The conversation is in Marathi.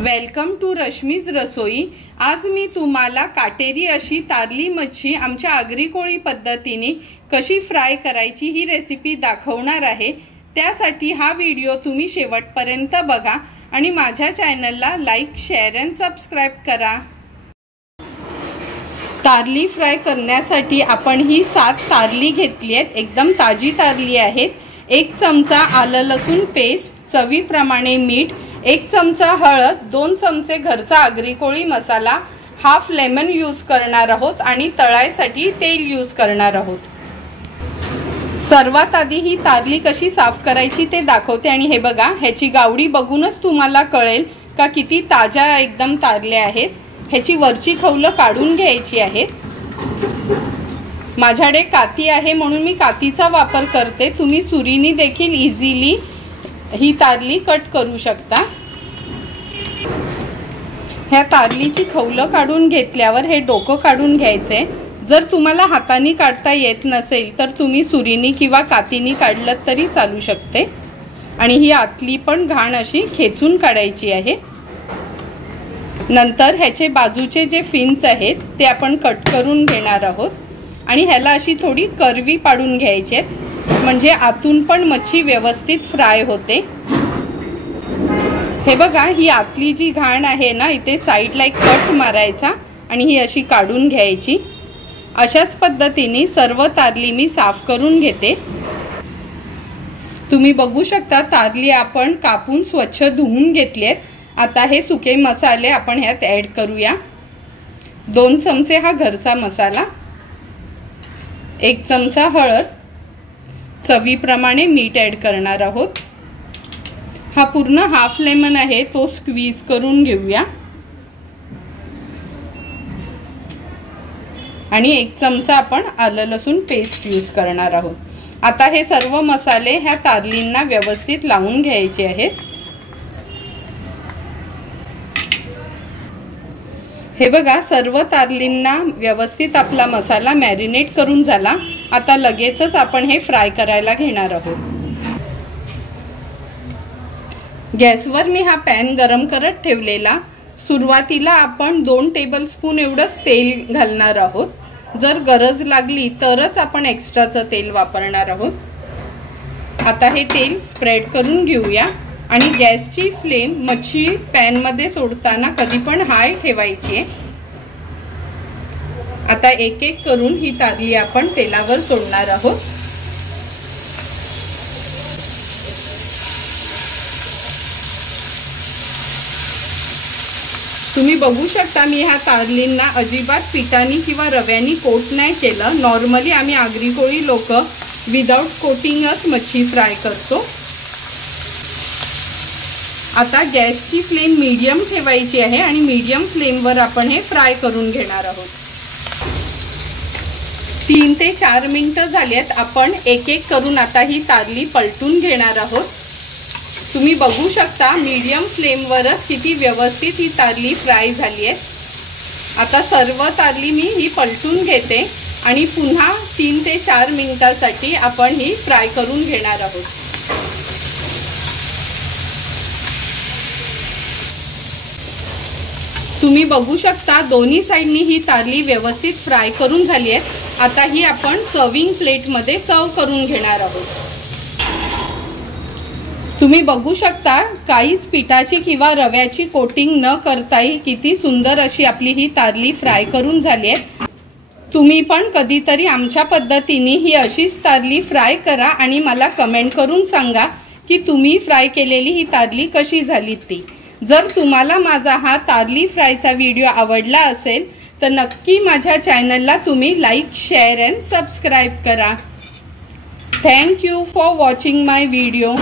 वेलकम टू रश्मीज रसोई। आज मी तुम्हाला काटेरी अशी तारली मच्छी आमच्या आगरी कोळी पद्धतीने कशी फ्राय करायची ही रेसिपी दाखवणार आहे। त्यासाठी हा व्हिडिओ तुम्ही शेवटपर्यंत बघा आणि माझ्या चॅनलला लाईक, शेअर आणि सबस्क्राइब करा। तारली फ्राय करण्यासाठी आपण ही 7 तारली घेतली आहेत। एकदम ताजी तारली आहेत। 1 चमचा आलं लसूण पेस्ट, चवीप्रमाणे मीठ, 1 चमचा हळद, 2 चमचे घरचा आगरी कोळी मसाला, हाफ लेमन यूज करणार आहोत आणि तळायसाठी तेल यूज करणार आहोत। सर्वात आधी ही तारली कशी साफ करायची ते दाखवते आणि हे बघा, ह्याची गावडी बघूनच तुम्हाला कळेल का किती ताजा एकदम तारल्या आहेत। ह्याची वरची खवलं काढून घ्यायची आहेत। माझ्याकडे काती आहे म्हणून मी कातीचा वापर करते। तुम्ही सुरीने देखील इझिली ही तारली कट करू शकता। ह्या तारलीची खवलं काढून घेतल्यावर हे डोकं काढून घ्यायचे। जर तुम्हाला हाताने काढता येत नसेल तर तुम्ही सुरीने किंवा कातीने काढलं तरी चालू शकते। आणि ही आतली पण घाण अशी खेचून काढायची आहे। नंतर ह्याचे बाजूचे जे फिन्स आहेत ते आपण कट करून घेणार आहोत आणि ह्याला अशी थोडी कर्वी पाडून घ्यायची आहे, म्हणजे आतून पण मच्छी व्यवस्थित फ्राय होते। हे बघा, ही आतली जी घाण आहे ना, इथे साईडला एक कट मारायचा आणि ही अशी काढून घ्यायची। अशाच पद्धतीने सर्व तारली मी साफ करून घेते। तुम्ही बघू शकता तारली आपण कापून स्वच्छ धुवून घेतली आहेत। आता हे सुके मसाले आपण ह्यात ऍड करूया। 2 चमचे हा घरचा मसाला, 1 चमचा हळद, चवीप्रमाणे मीठ ऍड करणार आहोत। हा पूर्ण हाफ लेमन आहे तो स्क्वीज करून घेऊया आणि 1 चमचा आपण आलं लसूण पेस्ट यूज करणार आहोत। आता हे सर्व मसाले ह्या तारलींना व्यवस्थित लावून घ्यायचे आहेत। हे बघा, सर्व तारलींना व्यवस्थित आपला मसाला मॅरिनेट करून झाला। आता लगेचच आपण हे फ्राय करायला घेणार आहोत। गॅसवर मी हा पॅन गरम करत ठेवलेला। सुरुवातीला आपण 2 टेबलस्पून एवढंच तेल घालणार आहोत। जर गरज लागली तरच आपण एक्स्ट्राचं तेल वापरणार आहोत। आता हे तेल स्प्रेड करून घेऊया आणि गॅसची फ्लेम मच्छी पॅन मध्ये सोडताना कधी पण हाय ठेवायची आहे। आता एक एक करून ही तारली आपण तेलावर सोडणार आहोत। तुम्ही बघू शकता मी ह्या तारलींना अजिबात पिठानी किंवा रव्यानी कोट नाही केलं। नॉर्मली आम्ही आगरी कोळी लोक विदाउट कोटिंगच मच्छी फ्राय करतो। आता गॅसची फ्लेम मीडियम ठेवायची आहे आणि मीडियम फ्लेमवर आपण हे फ्राय करून घेणार आहोत। 3 ते 4 मिनिटं झालीत। आपण एक एक करून आता ही तारली पलटून घेणार आहोत। तुम्ही बघू शकता मीडियम फ्लेमवरच किती व्यवस्थित ही तारली फ्राय झाली आहे। आता सर्व तारली मी ही पलटून घेते आणि पुन्हा 3 ते 4 मिनिटांसाठी आपण ही फ्राय करून घेणार आहोत। तुम्ही बघू शकता दोन्ही साइडनी ही तारली व्यवस्थित फ्राय करून झाली आहे। आता ही आपण सर्विंग प्लेट मध्ये सर्व करून घेणार आहोत। तुम्ही बघू शकता काहीच पिठाची किंवा रव्याची कोटिंग न करताही किती सुंदर अशी आपली ही तारली फ्राय करून झाली आहे। तुम्ही पण कधीतरी आमच्या पद्धतीने ही अशीच तारली फ्राय करा आणि मला कमेंट करून सांगा की तुम्ही फ्राय केलेली ही तारली कशी झाली ती। जर तुम्हाला माझा हा तारली फ्रायचा व्हिडिओ आवडला असेल तर नक्की माझ्या चॅनलला तुम्ही लाईक, शेअर आणि सबस्क्राइब करा। Thank you for watching my video.